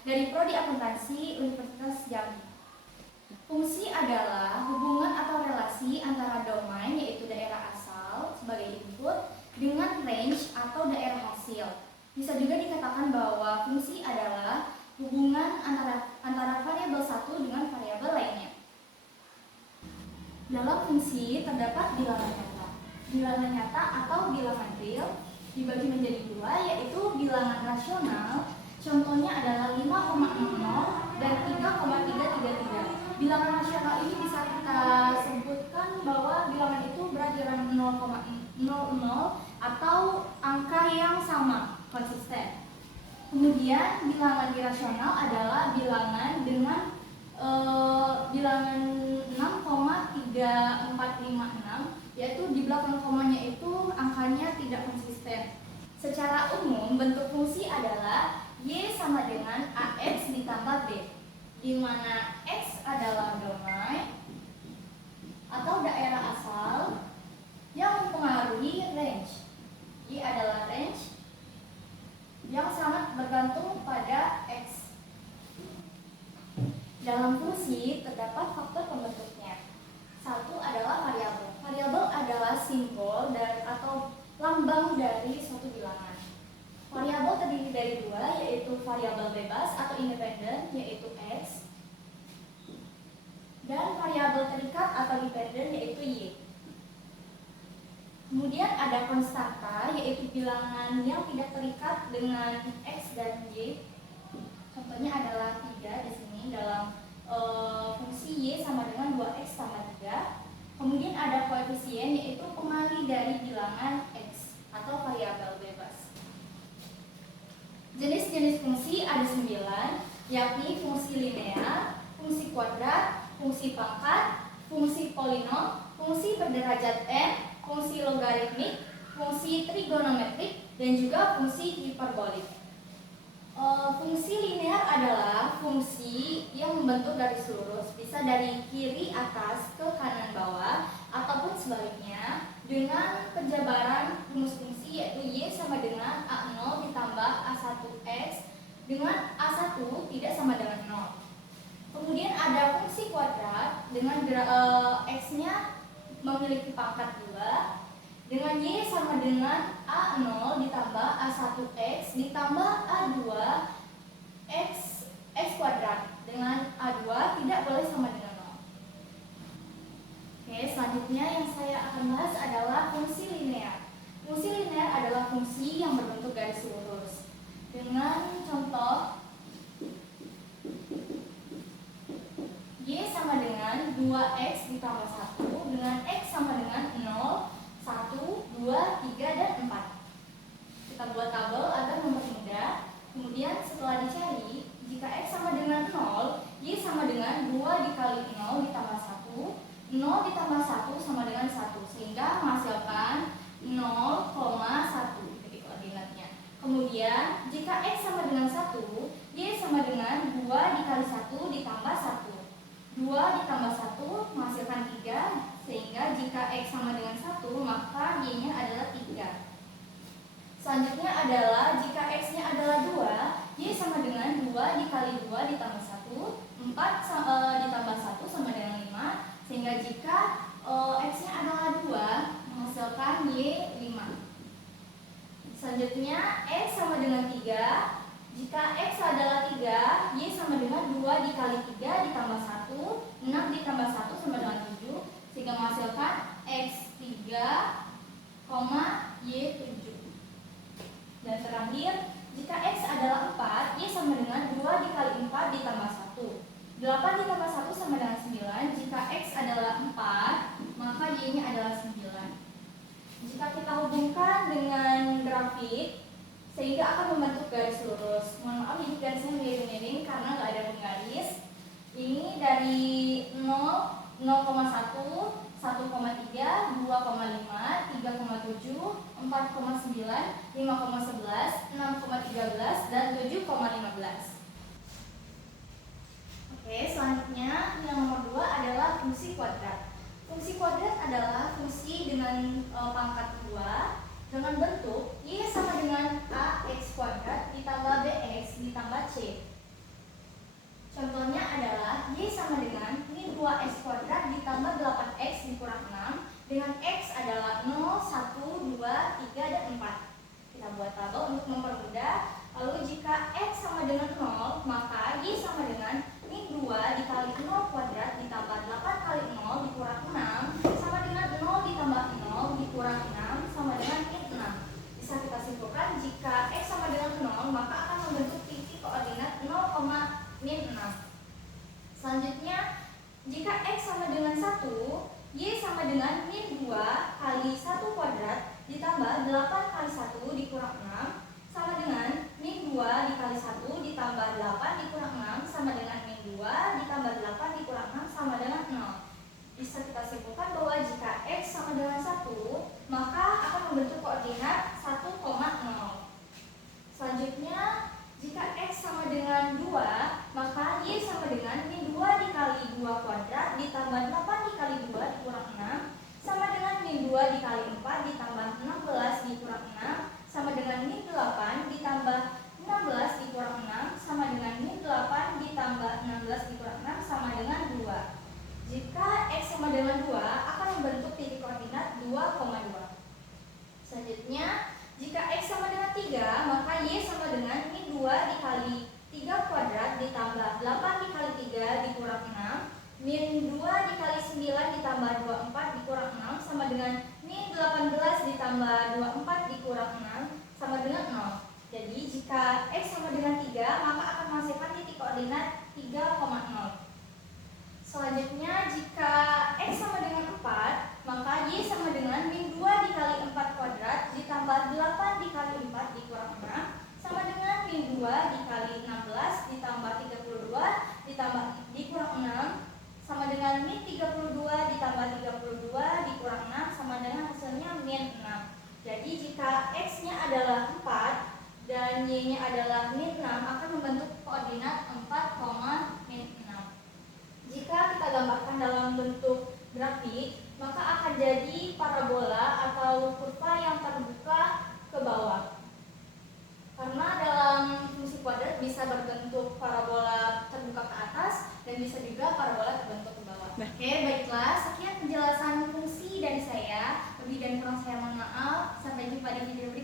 dari Prodi Akuntansi Universitas Jambi. Fungsi adalah hubungan atau relasi antara domain, yaitu daerah asal sebagai input, dengan range atau daerah hasil. Bisa juga dikatakan bahwa fungsi adalah hubungan antara variabel satu dengan variabel lainnya. Dalam fungsi terdapat bilangan nyata. Bilangan nyata atau bilangan real dibagi menjadi dua, yaitu bilangan rasional. Contohnya adalah 5,00 dan 3,333. Bilangan rasional ini bisa kita sebutkan bahwa bilangan itu berakhiran 0,00 atau angka yang sama, konsisten. Kemudian bilangan irasional adalah bilangan dengan bilangan 6,3456, yaitu di belakang komanya itu angkanya tidak konsisten. Secara umum bentuk fungsi adalah Y sama dengan AX ditambah B, di mana X adalah domain atau daerah asal yang mempengaruhi range. Y adalah range yang sangat bergantung pada X. Dalam fungsi terdapat faktor pembentuknya. Satu adalah variabel. Variabel adalah simbol atau lambang dari suatu bilangan. Variabel terdiri dari dua, yaitu variabel bebas atau independen, yaitu X, dan variabel terikat atau dependen, yaitu Y. Kemudian ada konstanta, yaitu bilangan yang tidak terikat dengan X dan Y. Contohnya adalah 3 di sini dalam fungsi Y sama dengan 2X tambah 3. Kemudian ada koefisien, yaitu pengali dari bilangan X atau variabel bebas. Jenis-jenis fungsi ada 9, yakni fungsi linear, fungsi kuadrat, fungsi pangkat, fungsi polinom, fungsi berderajat n, fungsi logaritmik, fungsi trigonometrik, dan juga fungsi hiperbolik. Fungsi linear adalah fungsi yang membentuk garis lurus, bisa dari kiri atas ke kanan bawah, ataupun sebaliknya dengan penjabaran rumus fungsi, yaitu Y sama dengan A0 ditambah A1X dengan A1 tidak sama dengan 0. Kemudian ada fungsi kuadrat dengan X-nya memiliki pangkat 2, dengan Y sama dengan A0 ditambah A1X ditambah A2 X kuadrat, dengan A2 tidak boleh sama dengan 0. Oke, selanjutnya yang saya akan bahas adalah fungsi linear. Fungsi linear adalah fungsi yang berbentuk garis lurus. Dengan contoh Y sama dengan 2X ditambah 1, dengan X sama dengan 0, 1, 2, 3, dan 4. Kita buat tabel agar mempermudah. Kemudian setelah dicari, jika X sama dengan 0, Y sama dengan 2 dikali 0 ditambah 1, 0 ditambah 1 sama dengan 1, sehingga menghasilkan 0,1 titik koordinatnya. Kemudian jika X sama dengan 1, Y sama dengan 2 dikali 1 ditambah 1, 2 ditambah 1 menghasilkan 3, sehingga jika X sama dengan 1 maka Y-nya adalah 3. Selanjutnya adalah jika X-nya adalah 2, Y sama dengan 2 dikali 2 ditambah 1, 4 ditambah 1 sama dengan 5, sehingga jika X-nya adalah 2 menghasilkan Y 5. Selanjutnya X sama dengan 3. Jika X adalah 3, Y sama dengan 2 dikali 3 ditambah 1, 6 ditambah 1 sama dengan 7, sehingga menghasilkan X3, Y 7. Dan terakhir, jika X adalah 4, Y sama dengan 2 dikali 4 ditambah 1, 8 ditambah 1 sama dengan 9. Jika X adalah 4, maka Y-nya adalah 9. Jika kita hubungkan dengan grafik, sehingga akan membentuk garis lurus. Mohon maaf, ini garisnya miring-miring karena nggak ada penggaris. Ini dari 0, 0,1, 1,3, 2,5, 3,7, 4,9, 5,11, 6,13, dan 7,15. Oke, selanjutnya yang nomor 2 adalah fungsi kuadrat. Fungsi kuadrat adalah fungsi dengan pangkat 2 dengan bentuk Y sama dengan AX kuadrat ditambah BX ditambah C. jika X sama dengan 1, Y sama dengan min 2 kali 1 kuadrat ditambah 8 kali 1 dikurang 6 sama dengan min 2 dikali 1 ditambah 8 dikurang 6 sama dengan min 2 ditambah 8 dikurang 6 sama dengan 0. Bisa kita simpulkan bahwa jika X sama dengan 1, maka akan membentuk koordinat 1,0. Selanjutnya, jika X sama dengan 2, maka Y sama dengan min 2 dikali 2 kuadrat ditambah 8 dikali 2 dikurang 6 sama dengan min 2 dikali 4 ditambah 16 dikurang 6 sama dengan min 8 ditambah 16 dikurang 6 sama dengan min 8 ditambah 16 dikurang 6 sama dengan 2. Jika X sama dengan 2 akan membentuk titik koordinat 2,2. Selanjutnya, jika X sama dengan 3, maka Y sama dengan min 2 dikali 3 kuadrat ditambah 8 dikali 3 dikurang 6 min 2 dikali 9 ditambah 24 dikurang 6 sama dengan min 18 ditambah 24 dikurang 6 sama dengan 0. Jadi jika X sama dengan 3, maka akan menghasilkan titik koordinat 3,0. Selanjutnya, jika X sama dengan 4, maka Y sama dengan min 2 dikali 4 kuadrat ditambah 8 dikali 4 dikurang 6 sama dengan min 2 dikali 16 ditambah 32 ditambah dikurang 6 sama dengan min 32 ditambah 32 dikurang 6 sama dengan hasilnya min 6. Jadi jika X-nya adalah 4 dan Y-nya adalah min 6 akan membentuk koordinat 4, min 6. Jika kita gambarkan dalam bentuk grafik, maka akan jadi parabola atau kurva yang terbuka ke bawah. Karena dalam fungsi kuadrat bisa berbentuk parabola terbuka ke atas dan bisa juga parabola terbentuk ke bawah. Oke, baiklah, sekian penjelasan fungsi dari saya. Lebih dan kurang saya mohon maaf. Sampai jumpa di video berikutnya.